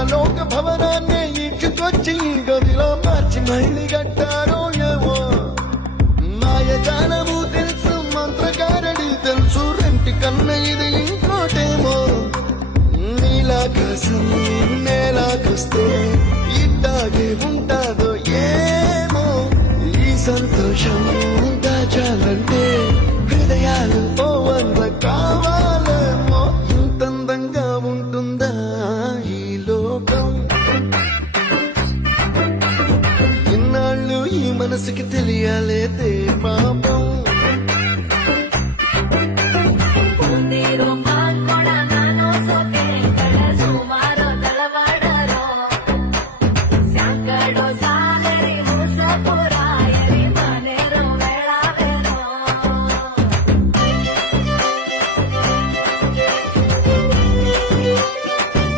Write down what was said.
పరలోక భవనాన్ని ఈడ్చుకొచ్చి గదిలో మార్చి మళ్ళీ కట్టారో ఏమో మాయజాలము తెలుసు మంత్రగారడి తెలుసు రెంటి కన్న ఇది ఇంకోటేమో నీలాకాశం నేలాకొస్తే ఇట్టాగే ఉంటాదో ఏమో ఈ సంతోషం దాచాలంటే హృదయాలు ఓ వంద కావాలేమో ఇంతందంగా ఉంటుందా ఈ లోకం ఇన్నాళ్ళు ఈ మనసుకి తెలియాలేదే